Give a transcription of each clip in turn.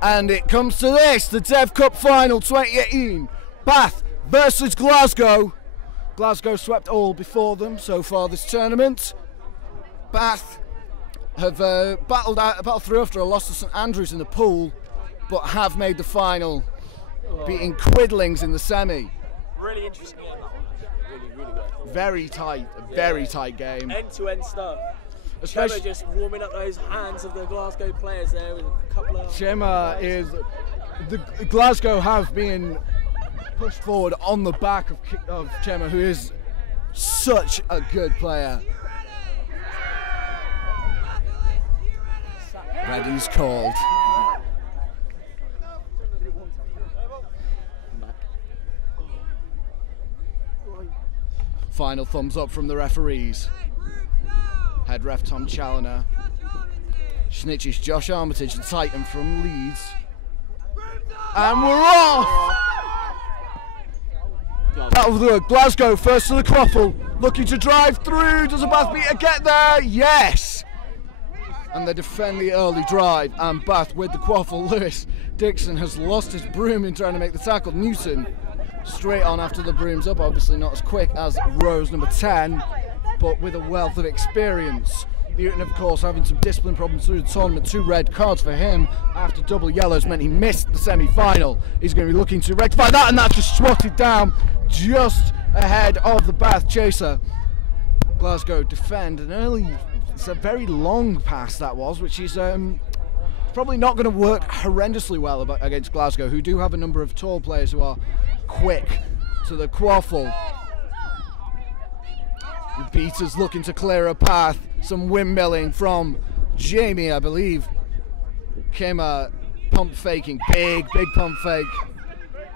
And it comes to this, the Dev Cup Final 2018. Bath versus Glasgow. Glasgow swept all before them so far this tournament. Bath have battled through after a loss to St Andrews in the pool, but have made the final, beating Quidditch in the semi. Really interesting game, that one. Really good. Very tight game. End-to-end stuff. Especially Chema just warming up those hands of the Glasgow players there with a couple of... Chema is... The Glasgow have been pushed forward on the back of Chema, who is such a good player. Ready's called. Final thumbs up from the referees. Head ref Tom Challoner. Snitches Josh Armitage, the Titan from Leeds. And we're off! Out of the Glasgow first to the quaffle, looking to drive through. Does a Bath beater get there? Yes! And they defend the early drive, and Bath with the quaffle. Lewis Dixon has lost his broom in trying to make the tackle. Newton straight on after the broom's up, obviously not as quick as Rose number 10, but with a wealth of experience. Newton, of course, having some discipline problems through the tournament. 2 red cards for him after double yellows meant he missed the semi-final. He's going to be looking to rectify that, and that's just swatted down just ahead of the Bath chaser. Glasgow defend an early, it's a very long pass that was, which is probably not going to work horrendously well against Glasgow, who do have a number of tall players who are quick to the quaffle. The beaters looking to clear a path. Some windmilling from Jamie, I believe. Came a pump faking, big pump fake.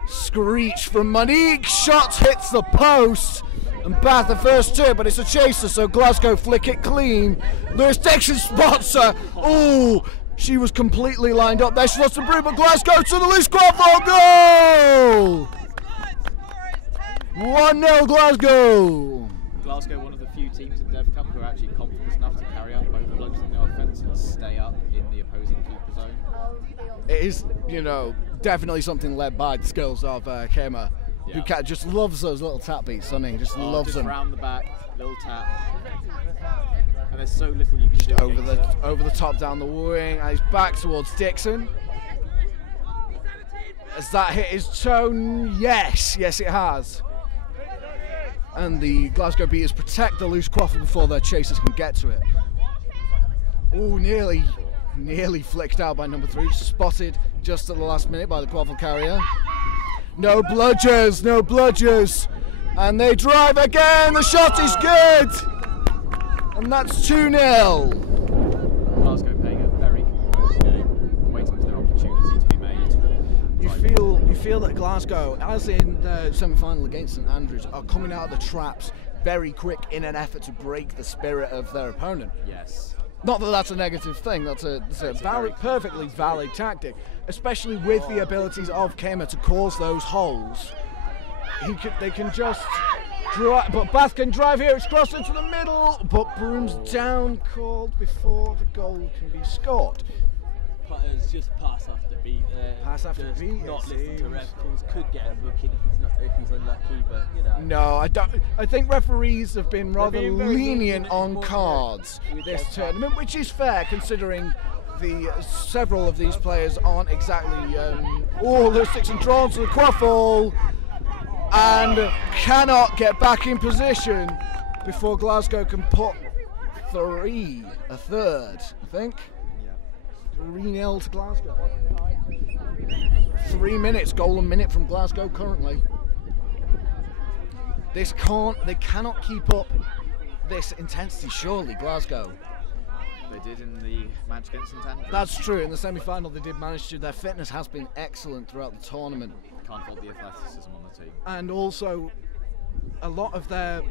Screech from Monique, shot hits the post. And Bath the first two, but it's a chaser, so Glasgow flick it clean. Lewis Dixon spots her. Oh, she was completely lined up there. She lost the broom, but Glasgow to the loose quaffle goal! 1-0 Glasgow. Glasgow, one of the few teams in Dev Cup who are actually confident enough to carry out both blokes in the offence and stay up in the opposing keeper zone. It is, definitely something led by the skills of Kema, who just loves those little tap beats, doesn't he? Just loves them. Round the back, little tap. And there's so little you can do. Over the top, down the wing, and he's back towards Dixon. Has that hit his toe? Yes, it has. And the Glasgow beaters protect the loose quaffle before their chasers can get to it. Oh, nearly flicked out by number 3, spotted just at the last minute by the quaffle carrier. No bludgers, and they drive again. The shot is good, and that's 2-0. Glasgow playing a very composed game, waiting for their opportunity to be made. You feel that Glasgow, as in the semi-final against St Andrews, are coming out of the traps very quick in an effort to break the spirit of their opponent. Yes. Not that that's a negative thing, that's a perfectly valid tactic, especially with the abilities of Kema to cause those holes. They can just drive, but Bath can drive here, it's crossed into the middle, but Broom's down, called before the goal can be scored. It's just pass after beat there. Pass after beat. Not listening to ref calls, could get a booking if he's unlucky, but No, I don't. I think referees have been rather lenient on cards this tournament, which is fair considering several of these players aren't exactly. Lewis Dixon drawn to the quaffle and cannot get back in position before Glasgow can put a third, I think. 3-0 to Glasgow. 3 minutes, goal a minute from Glasgow currently. They cannot keep up this intensity, surely, Glasgow. They did in the match against St Andrews. That's true, in the semi-final they did manage to. Their fitness has been excellent throughout the tournament. Can't fault the athleticism on the team. And also, a lot of their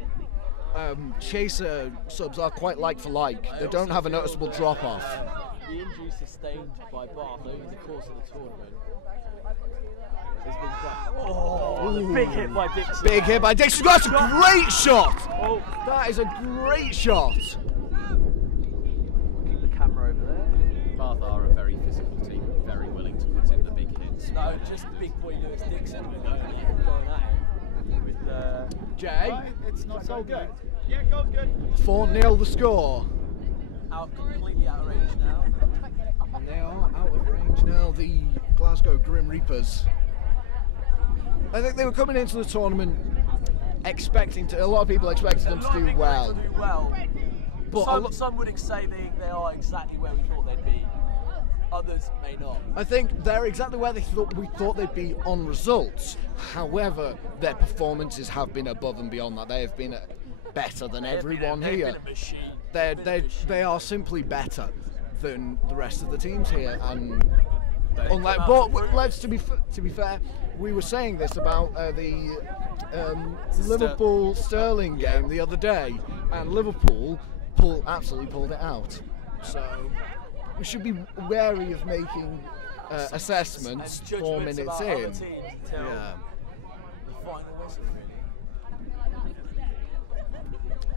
chaser subs are quite like for like. They don't have a noticeable drop-off. The injuries sustained by Bath over the course of the tournament has been quite... big hit by Dixon. Big hit by Dixon. That's a great shot. That is a great shot. Keep the camera over there. Bath are a very physical team, very willing to put No, just big boy Lewis Dixon going at it with Jay. It's not so good. Yeah, goal's good. 4-0 the score. completely out of range now. And they are out of range now, the Glasgow Grim Reapers. I think they were coming into the tournament expecting to, a lot of people expected them to do well. But some would say they are exactly where we thought they'd be. Others may not. I think they're exactly where we thought they'd be on results. However, their performances have been above and beyond that. They have been better than everyone here. They are simply better than the rest of the teams here. And let's to be fair, we were saying this about the Liverpool Sterling game the other day, and Liverpool absolutely pulled it out. So we should be wary of making assessments 4 minutes in. Yeah.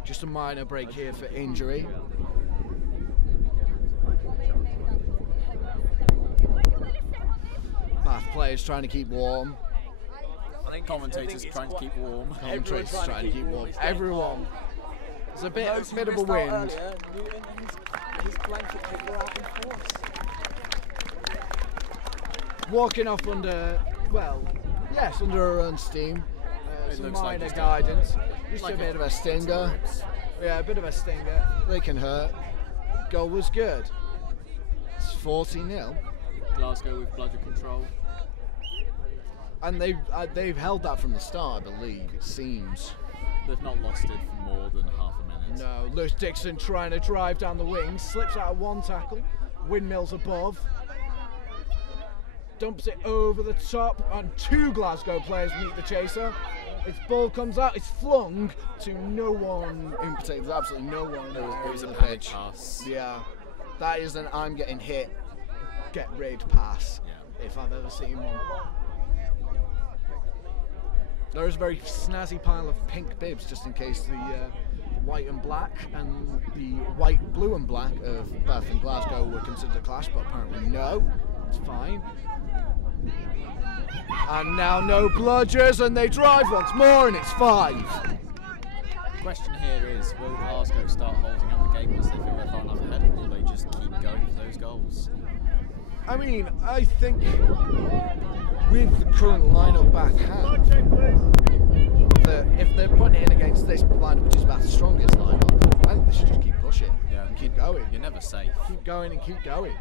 Just a minor break here for injury. Bath players trying to keep warm. I think commentators trying to keep warm. Commentators trying to keep warm. Everyone. There's a bit of a wind. Walking off under, under our own steam. Some minor guidance. Just a bit of a stinger. Yeah, a bit of a stinger. They can hurt. Goal was good. It's 40-0. Glasgow with bludger control. And they've held that from the start, I believe, it seems. They've not lost it for more than half a minute. No, Lewis Dixon trying to drive down the wing, slips out of one tackle, windmills above, dumps it over the top, and 2 Glasgow players meet the chaser. Its ball comes out, it's flung to no one in particular. There's absolutely no one. It was a panic pass. Yeah, that is an I'm getting hit, get rid pass, if I've ever seen one. There is a very snazzy pile of pink bibs just in case the white and black and the white, blue and black of Bath and Glasgow were considered a clash, but apparently no, it's fine. And now no bludgers, and they drive once more, and it's 5. The question here is, will Glasgow start holding up the game once they feel they're far enough ahead, or will they just keep going for those goals? I mean, I think with the current lineup Bath have, that if they're putting it in against this lineup, which is Bath's strongest lineup, I think they should just keep pushing and keep going. You're never safe. Keep going and keep going.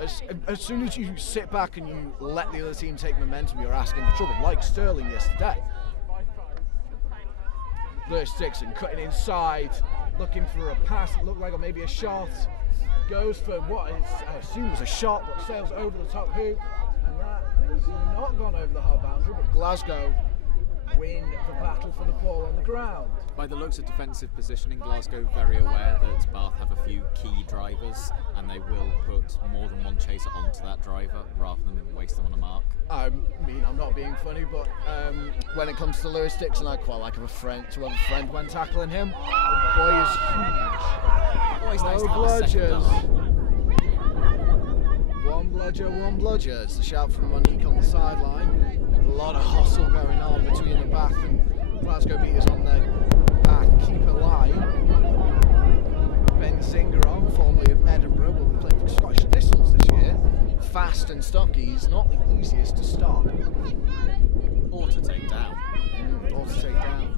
As soon as you sit back and you let the other team take momentum, you're asking for trouble, like Sterling yesterday. Lewis Dixon cutting inside, looking for a pass, it looked like maybe a shot. Goes for what is, I assume was a shot, but sails over the top hoop, and that has not gone over the hard boundary, but Glasgow win the battle for the ball on the ground. By the looks of defensive positioning, Glasgow very aware that Bath have a few key drivers, and they will put more than one chaser onto that driver rather than waste them on a mark. I mean, I'm not being funny, but when it comes to Lewis Dixon, I'd quite like to have a friend when tackling him. The boy is huge. Always nice to No have a second bludger. One bludger. It's the shout from Monique on the sideline. A lot of hustle going on between the Bath and Glasgow Beaters on their back keeper line. Ben Zingeron, formerly of Edinburgh, will be playing for Scottish Thistles this year. Fast and stocky, he's not the easiest to stop. Or to take down. Or to take down.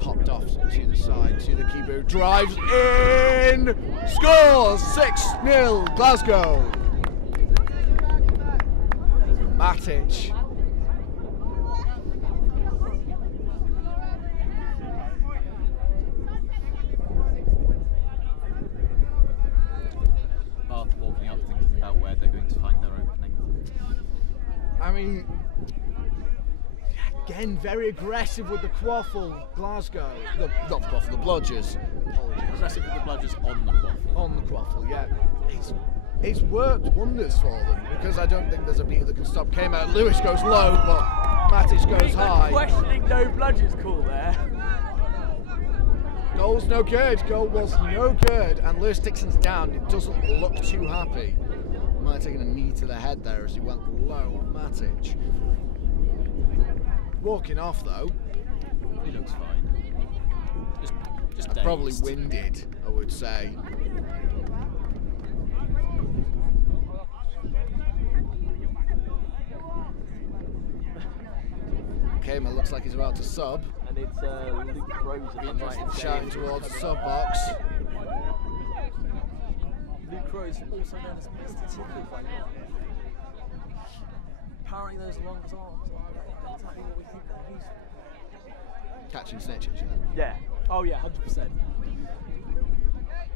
Popped off to the side, to the keeper, drives in, scores 6-0 Glasgow. Matic. Bath walking up thinking about where they're going to find their opening. I mean, again, very aggressive with the quaffle, Glasgow. Not the quaffle, the bludgers. Apologies. Aggressive with the bludgers on the quaffle. On the quaffle, yeah. It's worked wonders for them, because I don't think there's a beater that can stop. Came out, Lewis goes low, but Matic goes high. Questioning no bludgers call there. Goal's no good. Goal was no good. And Lewis Dixon's down. It doesn't look too happy. Might have taken a knee to the head there as he went low on Matic. Walking off though. He looks fine. Just dazed. Probably winded, I would say. Kamer looks like he's about to sub. And it's Luke Rose at the right. Shouting towards the sub box. Luke Rose, also known as Mr. Tickle, by the way. Powering those long arms are exactly what we think they're used for. Catching snitches, yeah? Oh yeah, 100%.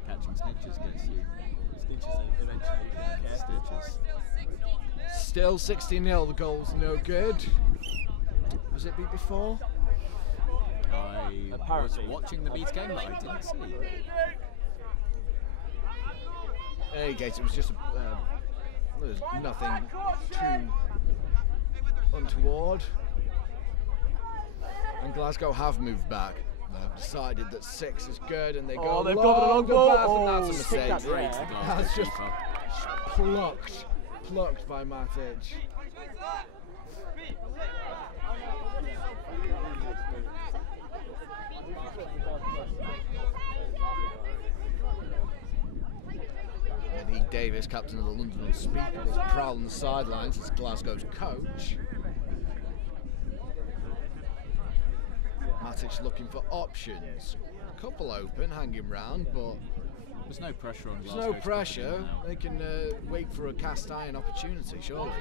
Catching snitches gets you. Snitches eventually. Stitches. Still 60-0, the goal's no good. Was it beat before? I was watching the Beats game, but I didn't see. In any case, it was just there was nothing too untoward. And Glasgow have moved back. They've decided that 6 is good, and they go they've got a long ball. And that's a mistake. That's just plucked by Matic. Eddie Davis, captain of the London Unspeakables, prowling the sidelines as Glasgow's coach. Matic looking for options. A couple open, hanging round, but there's no pressure on Glasgow. There's no pressure. They can wait for a cast iron opportunity, surely.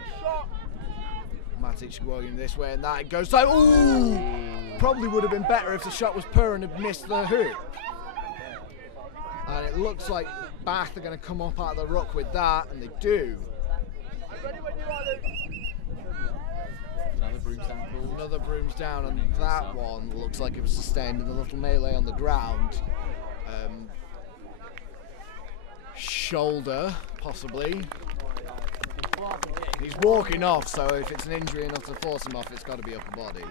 Matic going this way and that. It goes like, ooh! Probably would have been better if the shot was poor and had missed the hoop. And it looks like Bath are going to come up out of the ruck with that, and they do. Another broom's down called. Another broom's down, and that one looks like it was sustained in the little melee on the ground. Shoulder, possibly. He's walking off, so if it's an injury enough to force him off, it's got to be upper body.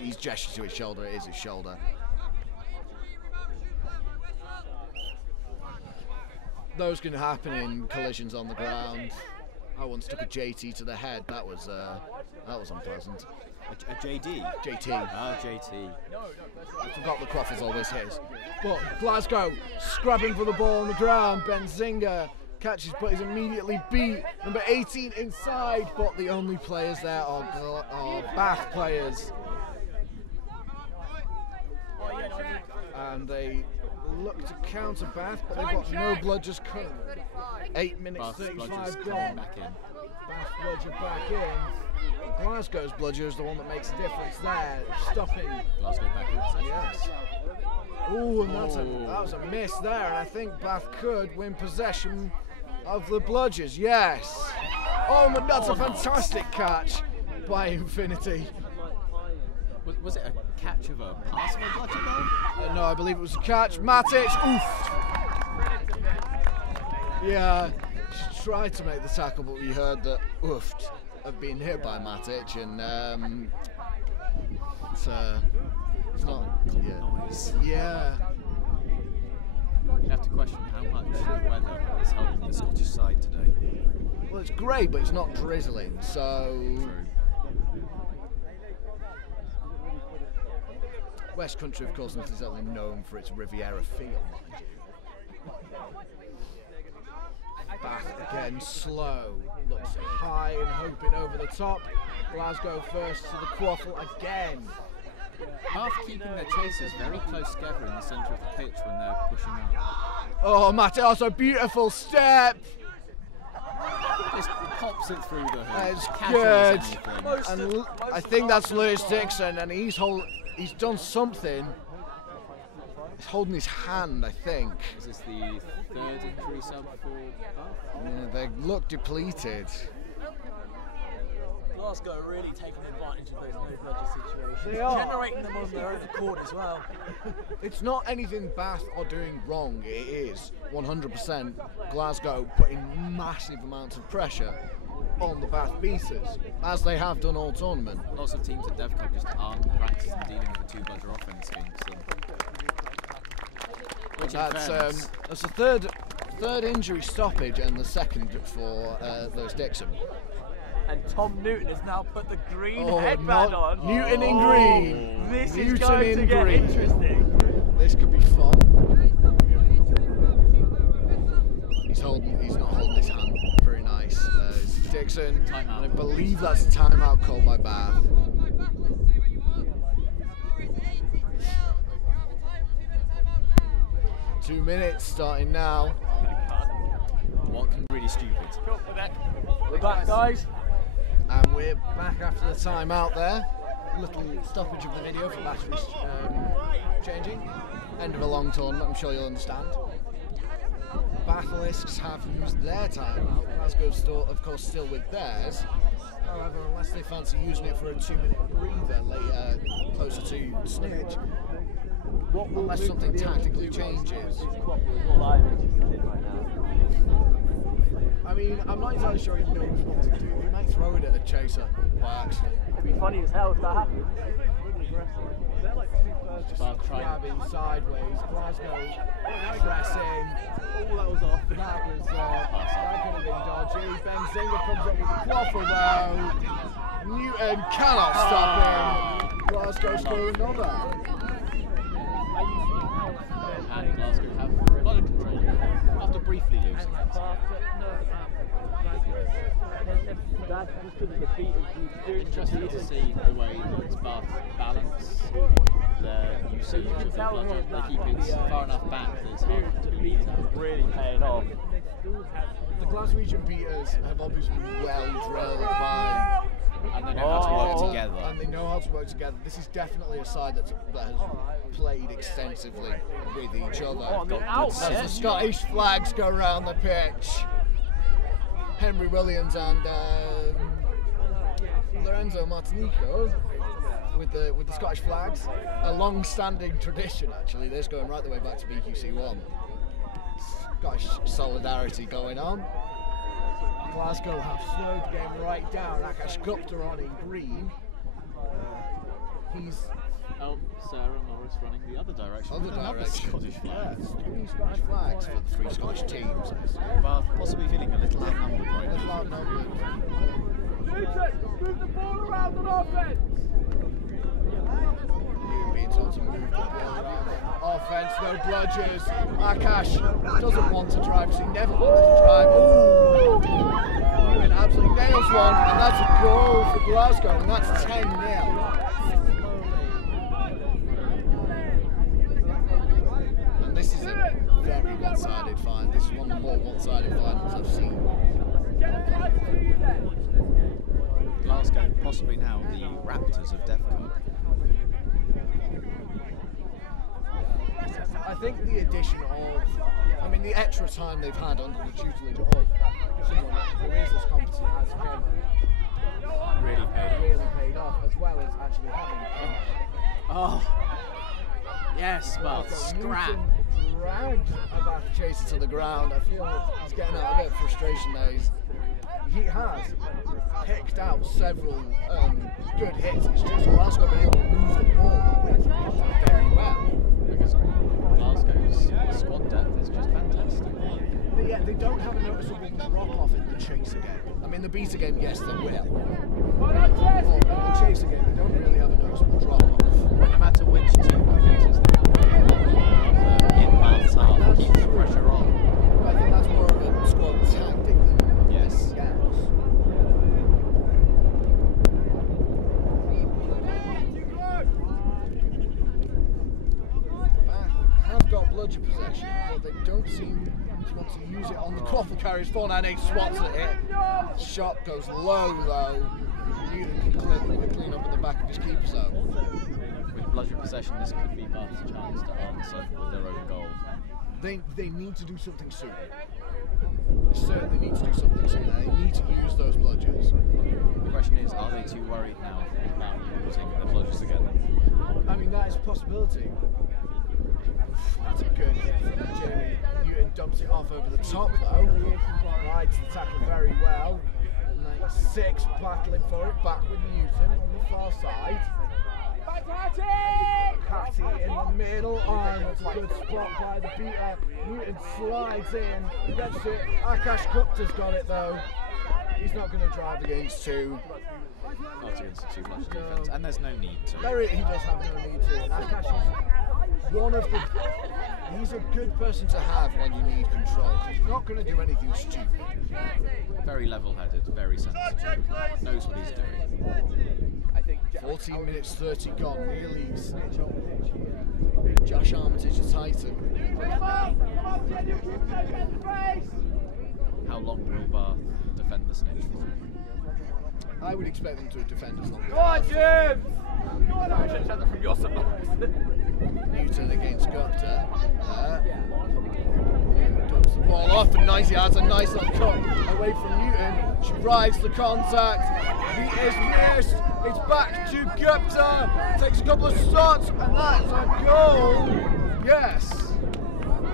He's gestured to his shoulder, it is his shoulder. Those can happen in collisions on the ground. I once took a JT to the head. That was unpleasant. A JD? JT. Ah, JT. I forgot the Quaffle's always his. But Glasgow scrabbing for the ball on the ground. Benzinga catches, but is immediately beat. Number 18 inside, but the only players there are Bath players. And they look to counter Bath, but they've got no bludgers coming. 8 minutes, Bath 35 gone. gone. Back in. Bath bludger back in. Glasgow's bludger is the one that makes the difference there, stopping. Glasgow back in possession. Yes. Ooh, and that was a miss there, and I think Bath could win possession of the bludgers. Yes. Oh, but that's a fantastic catch by Infinity. Was it a catch of a pass of a bludger though? No, I believe it was a catch. Matic, oof. Yeah, she tried to make the tackle, but we heard that oofed of being hit by Matic, and it's not. Noise. Yeah. You have to question how much the weather is helping the Scottish side today. Well, it's great, but it's not drizzling, so. True. West Country, of course, is only known for its Riviera feel, mind you. Bath again, slow, looks high and hoping over the top. Glasgow first to the Quaffle again. Bath keeping their chasers very close together in the centre of the pitch when they're pushing up. Oh, Matt, also beautiful step. Just pops it through the hoop. That's Casual good. as anything. And I think that's Lewis Dixon, and he's done something. He's holding his hand, I think. Is this the third injury sub for Bath? Yeah, they look depleted. Glasgow are really taking advantage of those no-bludger situations. They are. Generating them on their own accord as well. It's not anything Bath are doing wrong. It is 100% Glasgow putting massive amounts of pressure on the Bath beaters, as they have done all tournament. Lots of teams at Dev Cup just aren't practicing dealing with the two-bludger offence against them. That's the third injury stoppage and the second for Lewis Dixon. And Tom Newton has now put the green headband on. Newton in green. This is going to get interesting. This could be fun. He's not holding his hand. Very nice. Dixon. And I believe that's a timeout called by Bath. Two minutes starting now. What can be really stupid? We're back, guys. And we're back after the timeout there. A little stoppage of the video for batteries changing. End of a long tournament, I'm sure you'll understand. Bathlisks have used their timeout. Glasgow, of course, still with theirs. However, unless they fancy using it for a 2-minute breather later, closer to Snitch, unless something tactically changes. I mean, I'm not entirely sure he knows what to do. He might throw it at a chaser by accident. It'd be funny as hell if that happened. Just grabbing sideways. Glasgow pressing. Oh, that was off. That could have been dodgy. Benzinga comes up with the quaffle though. Newton cannot stop him. Glasgow score another. And Glasgow have a lot of control after briefly losing. Interesting to see the way that Bath balance their usage of the bludger. They keep it far enough back that it's hard to beat them. Really paying off. The Glaswegian beaters have obviously been well drilled by. And they know how to work together. And they know how to work together. This is definitely a side that has played extensively with each other. As the Scottish flags go around the pitch, Henry Williams and Lorenzo Martinico with the Scottish flags. A long-standing tradition, actually. This going right the way back to BQC1. Scottish solidarity going on. Glasgow have slowed the game right down. Akash Gupta on in green. He's Sarah Morris running the other direction. Scottish flag. Yes, 3 Scottish flags for the 3 Scottish teams. Bath possibly feeling a little outnumbered right Little now. outnumbered. Move the ball around on offense. Being told to move the ball around. Offense, no bludgers. Akash doesn't want to drive, so he never wanted to drive. Ooh! Newman absolutely nails one, and that's a goal for Glasgow, and that's 10-0. And this is a very one-sided final. This is one of the more one-sided finals I've seen. Glasgow possibly now the Raptors of Dev Cup. I think the addition of, the extra time they've had under the tutelage of someone who is as competent as him really paid off, as well as actually having Yes, but scrap. Dragged about to chase it to the ground. I feel he's getting out a bit of frustration there. He has picked out several good hits. It's just Glasgow been able to move the ball with very well. Because Glasgow's squad depth is just fantastic. They don't have a noticeable drop-off in the chaser game. The beater game, yes, they will. But in the chaser game, they don't really have a noticeable drop-off. No matter which team features in Bath's half, keep the pressure on. I think that's more of a squad tactic than yes. Scouts. Have got bludger possession, but they don't seem to want to use it on the quaffle carries. 498 swats at it. Shot goes low though. Newton can clean up at the back of his keeper zone. With bludger possession, this could be Bath's chance to answer with their own goal. They need to do something soon. They certainly need to do something soon. They need to use those bludgers. The question is, are they too worried now about using the bludgers again? That is a possibility. That's a good hit from Jamie. Newton dumps it off over the top though. Rides the tackle very well. 6 battling for it, back with Newton on the far side. Hattie in the middle arm. It's a good spot by the beater. Newton slides in, gets it. Akash Gupta's got it though. He's not going to drive against two. Not against too much defence, and there's no need to. He does have no need to. Akash is one of the... He's a good person to have when you need control. He's not going to do anything stupid. Very level-headed, very sensible. Knows what he's doing. 14 minutes 30 gone. Nearly snitch on pitch here. Josh Armitage, the Titan. How long will Bath defend the snitch for? I would expect them to defend as long as... Go on, Jim! I should shut that from your side. Newton against Gupta. Dumps the ball off, and nice, he has a nice little cut away from Newton. She rides the contact. He is missed. It's back to Gupta. Takes a couple of shots, and that's a goal. Yes.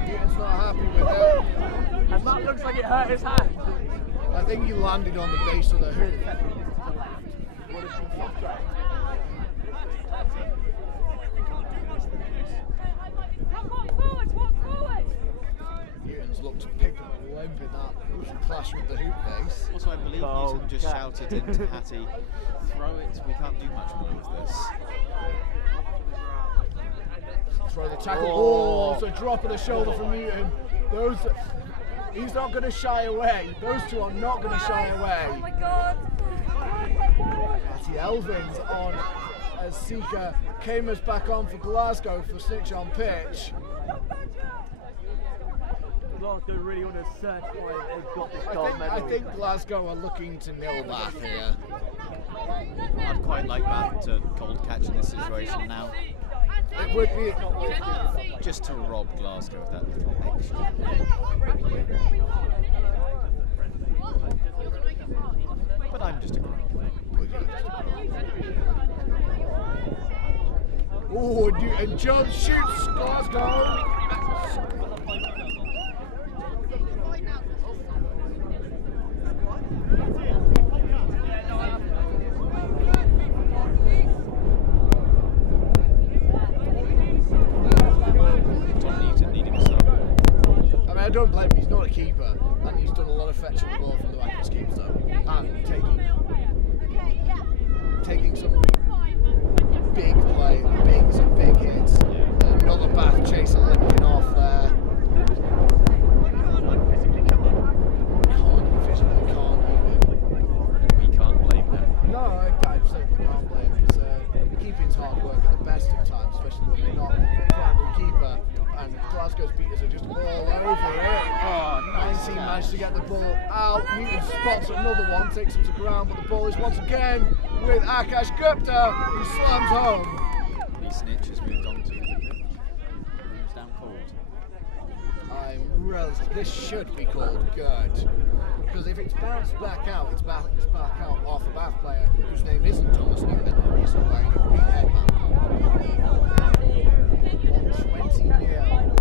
Newton's not happy with it. And that looks like it hurt his hand. I think he landed on the base of the hoop. Newton's looked to pick up a limp in that clash with the hoop base. Also, I believe Newton just shouted into Hattie, throw it, we can't do much more with this. Throw the tackle. Oh, it's a drop of the shoulder from Newton. He's not going to shy away. Those two are not going to shy away. Oh my God. Matty Elvin's on as Sika came us back on for Glasgow for snitch on pitch. Glasgow really want to search for it. They've got this gold medal. I think Glasgow are looking to nil Bath here. I'd quite like Bath to cold catch in this situation now. It would be just to rob Glasgow of that little extra. But I'm just a grunt. Oh, and John shoots Glasgow. I don't blame him, he's not a keeper, and he's done a lot of fetching the ball from the back of his keeper zone, and taking some big play, some big hits. Another Bath chaser limping off there. Physically can't even. We can't blame him. No, I absolutely can't blame him. Keeping's hard work at the best of times, especially when you're not a primary keeper. And Glasgow's beaters are just all over it. Oh, 19 managed to get the ball out. Newton spots another one, takes him to ground, but the ball is once again with Akash Gupta, who slams home. These snitches moved on to moves down cold. This should be called good. Because if it's bounced back out, it's back out off a Bath player whose name isn't Thomas Newton, and he's wearing a green headband. 120 nil.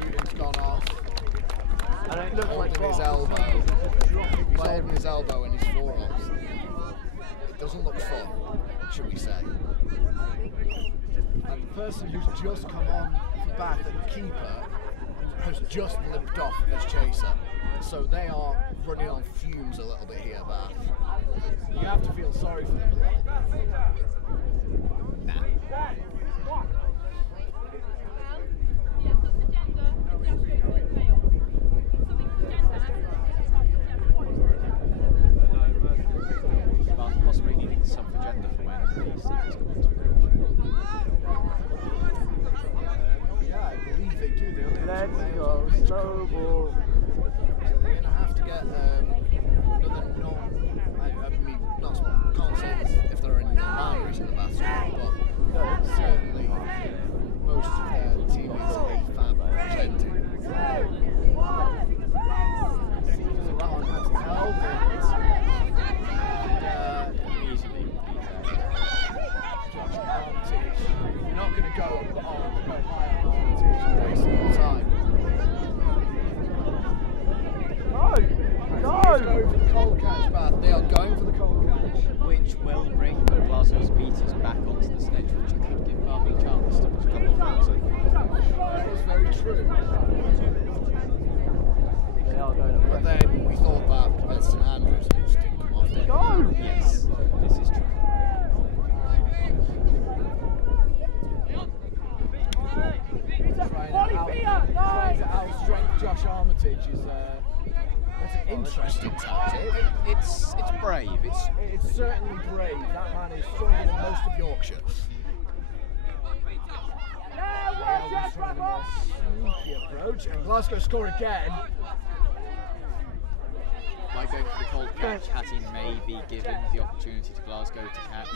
Newton's gone off. And it looks like his elbow. Played with his elbow and his forearms. It doesn't look fun, should we say. And the person who's just come on for Bath at keeper has just limped off as chaser. So they are running on fumes a little bit here, Bath. You have to feel sorry for them a little bit. Nah. Possibly needing some agenda for when these seekers come onto pitch. Yeah, I believe they do. Let's go, slow ball. So they're going to have to get another can't say if there are any non-binaries in the Bath squad, but certainly most of their teammates are fab presenting. You're not going to go high on advantage and waste more time. No! Going for the cold catch, Bath. They are going for the cold catch. Which will bring Glasgow's beaters back onto the snitch, which could give Bath a chance to push a couple of rounds over. That is very true. They are going to But then we thought Bath against St Andrews and it just didn't come off. go! Yes, this is true. Trying to outstrength Josh Armitage is that's an interesting tactic. It's brave. It's certainly brave. That man is stronger than most of Yorkshire. Sneaky approach, and Glasgow score again. By going for the cold catch, has he maybe given the opportunity to Glasgow to catch?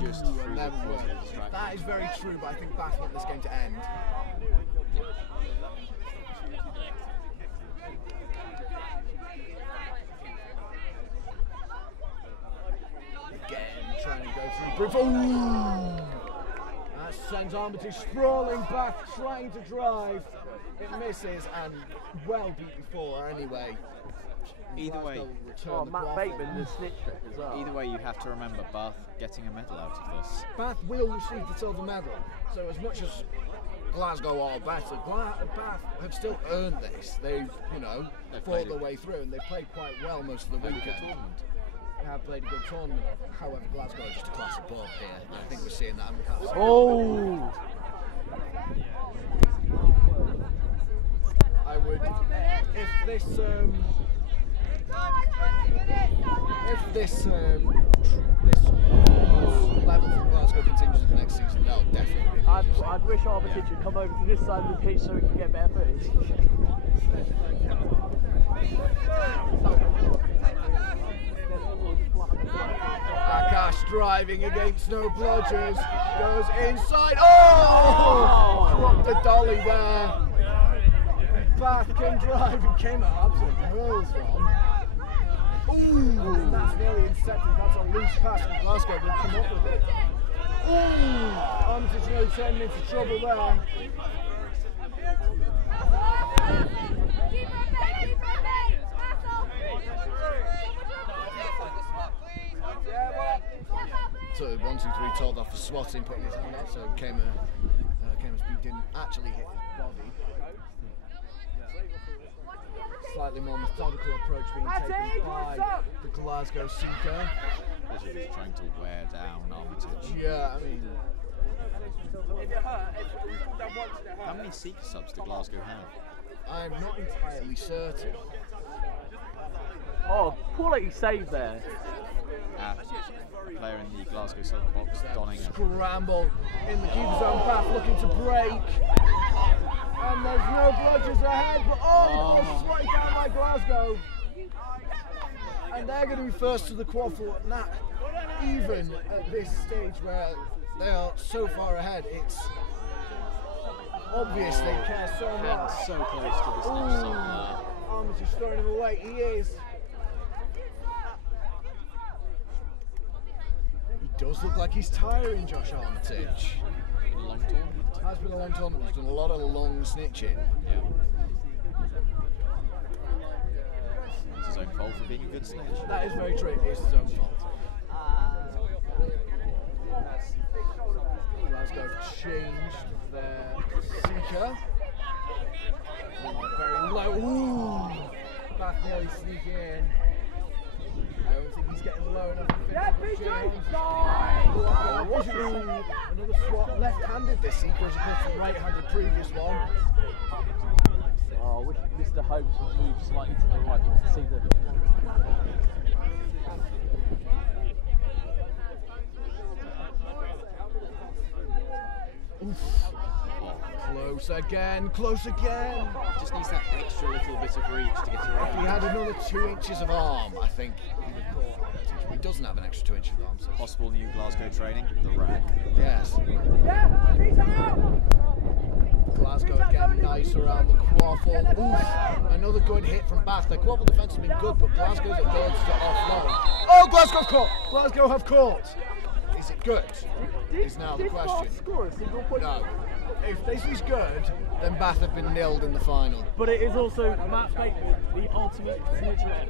Just through the positive distraction. That is very true, but I think Bath want this game to end. Again, trying to go through Brooke. Ooh! That sends Armitage sprawling back, trying to drive. It misses, and well beat before anyway. Either way, Matt Bateman, the snitch trick as well. either way, you have to remember Bath getting a medal out of this. Bath will receive the silver medal, so as much as Glasgow are better, Bath have still earned this. They've, fought their way through, and they've played quite well most of the weekend. They have played a good tournament. However, Glasgow are just a class above here. I think we're seeing that. Oh! I would, if this level from Glasgow continues in the next season, they'll definitely. I'd wish Armitage would come over to this side of the pitch so we can get better footage. Akash driving against no blodgers, goes inside. Oh! Dropped the dolly there. Bath can drive and came out absolutely hurls from. Ooh, that's nearly intercepted. That's a loose pass, and Glasgow will come up with it. Ooh, Armitage nearly turned into trouble there. So 1, 2, 3 told off for swatting, putting his hand out, so Kamer's beat didn't actually hit his body. Slightly more methodical approach being taken by the Glasgow Seeker. This is trying to wear down Armitage. Yeah, I mean, How many Seeker subs do Glasgow have? I'm not entirely certain. Oh, quality save there. Player in the Glasgow sub box, donning a Scramble in the keeper zone, Bath looking to break. And there's no bludgers ahead, but pushed right down by Glasgow. And they're going to be first to the quaffle, and that, even at this stage where they are so far ahead, it's obvious they care so much. so close to the snitch somewhere. Armitage throwing him away, he is. He does look like he's tiring, Josh Armitage. Long tournament. Has been a long tournament, he's done a lot of long snitching. Yeah. It's his own fault for being a good snitch. That is very true, it is his own fault. Glasgow have changed their seeker. Very low. Ooh! Bath nearly sneaking in. I don't think he's getting low enough. Another swat. Left-handed this seeker as opposed to right-handed previous one. Oh, I wish Mr. Holmes would move slightly to the right to see the. Oof. Close again, close again. Just needs that extra little bit of reach to get around. If he had another 2 inches of arm, I think he would call Armitage. He doesn't have an extra 2 inches of arm. So. Possible new Glasgow training, the rack. Yes. Glasgow again, nice around the quaffle. Oof. Another good hit from Bath. The quaffle defence has been good, but Glasgow's ability to offload. Oh, Glasgow caught! Glasgow have caught! Is it good? Is now the question. Score a single point? No. if this is good, then Bath have been nilled in the final. But it is also Matt Bateman, the ultimate snitcher,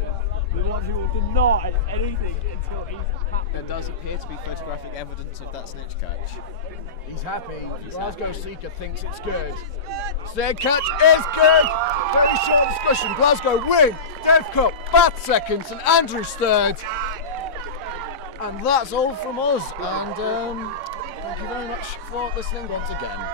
the one who will deny anything until he's happy. There does appear to be photographic evidence of that snitch catch. He's happy. Glasgow Seeker thinks it's good. Snake catch is good. Very short discussion. Glasgow win. Dev Cup, Bath seconds, and Andrews third. And that's all from us. And thank you very much for listening once again.